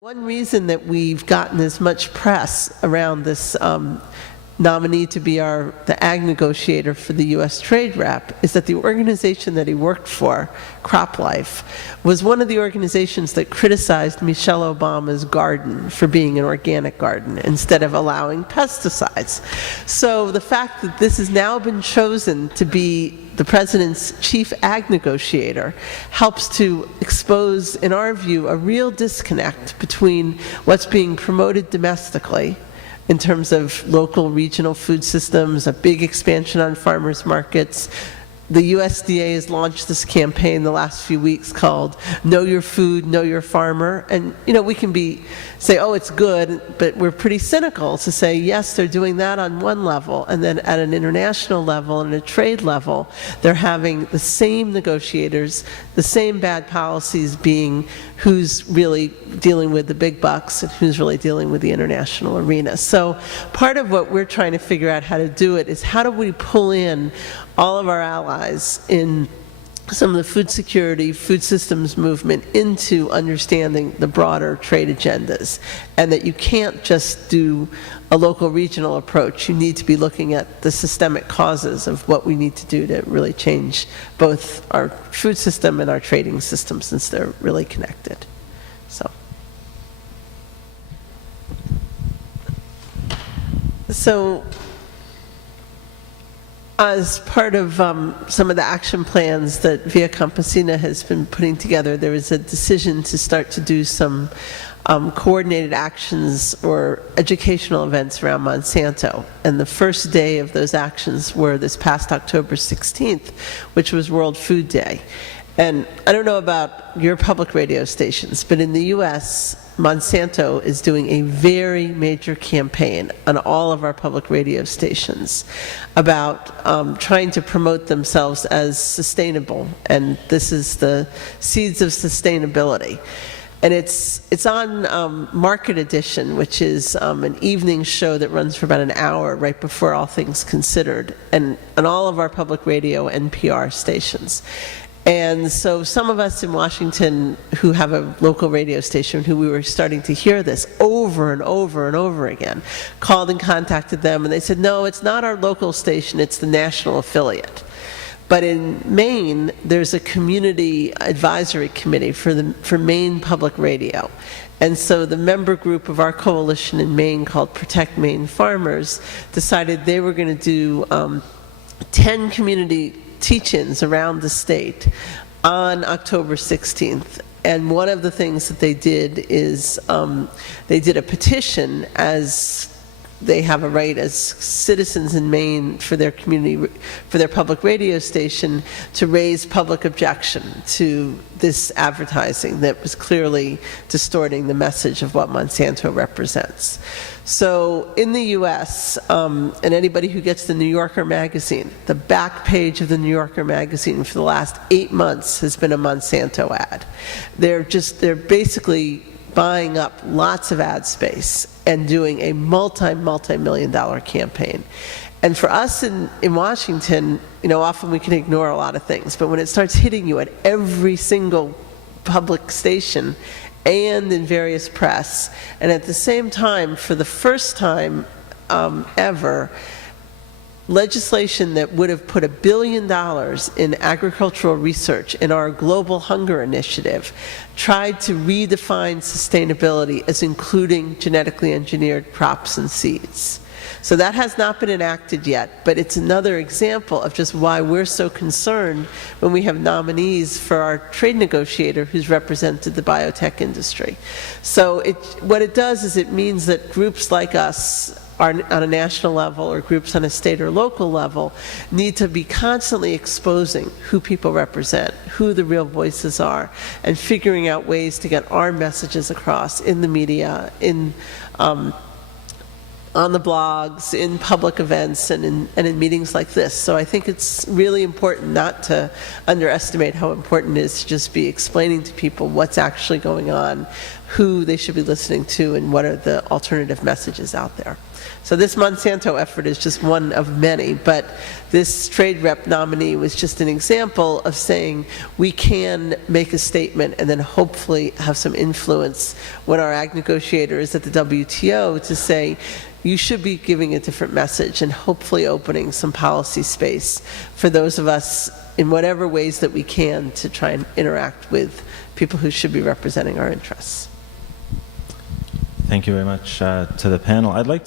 One reason that we've gotten as much press around this nominee to be the ag negotiator for the U.S. trade rep is that the organization that he worked for, CropLife, was one of the organizations that criticized Michelle Obama's garden for being an organic garden instead of allowing pesticides. So the fact that this has now been chosen to be the president's chief ag negotiator helps to expose, in our view, a real disconnect between what's being promoted domestically in terms of local regional food systems, a big expansion on farmers markets. The USDA has launched this campaign the last few weeks called Know Your Food, Know Your Farmer. And, you know, we can say, oh, it's good, but we're pretty cynical to say, yes, they're doing that on one level, and then at an international level and a trade level, they're having the same negotiators, the same bad policies being who's really dealing with the big bucks and who's really dealing with the international arena. So part of what we're trying to figure out how to do it is how do we pull in all of our allies in some of the food security, food systems movement into understanding the broader trade agendas, and that you can't just do a local regional approach. You need to be looking at the systemic causes of what we need to do to really change both our food system and our trading system, since they're really connected. So as part of some of the action plans that Via Campesina has been putting together, there was a decision to start to do some coordinated actions or educational events around Monsanto. And the first day of those actions were this past October 16th, which was World Food Day. And I don't know about your public radio stations, but in the US, Monsanto is doing a very major campaign on all of our public radio stations about trying to promote themselves as sustainable, and this is the Seeds of Sustainability. And it's on Market Edition, which is an evening show that runs for about an hour right before All Things Considered, and on all of our public radio NPR stations. And so some of us in Washington who have a local radio station, who we were starting to hear this over and over and over again, called and contacted them, and they said, no, it's not our local station, it's the national affiliate. But in Maine, there's a community advisory committee for Maine Public Radio. And so the member group of our coalition in Maine, called Protect Maine Farmers, decided they were going to do 10 community teach-ins around the state on October 16th. And one of the things that they did is they did a petition, as they have a right as citizens in Maine for their community, for their public radio station, to raise public objection to this advertising that was clearly distorting the message of what Monsanto represents. So in the US, and anybody who gets the New Yorker magazine, the back page of the New Yorker magazine for the last 8 months has been a Monsanto ad. They're basically buying up lots of ad space and doing a multi-million dollar campaign. And for us in Washington, you know, often we can ignore a lot of things, but when it starts hitting you at every single public station and in various press, and at the same time, for the first time ever, legislation that would have put $1 billion in agricultural research in our global hunger initiative tried to redefine sustainability as including genetically engineered crops and seeds. So that has not been enacted yet, but it's another example of just why we're so concerned when we have nominees for our trade negotiator who's represented the biotech industry. So what it does is it means that groups like us on a national level, or groups on a state or local level, need to be constantly exposing who people represent, who the real voices are, and figuring out ways to get our messages across in the media, in on the blogs, in public events, and in meetings like this. So I think it's really important not to underestimate how important it is to just be explaining to people what's actually going on, who they should be listening to, and what are the alternative messages out there. So this Monsanto effort is just one of many, but this trade rep nominee was just an example of saying we can make a statement and then hopefully have some influence when our ag negotiator is at the WTO to say you should be giving a different message and hopefully opening some policy space for those of us in whatever ways that we can to try and interact with people who should be representing our interests. Thank you very much to the panel. I'd like to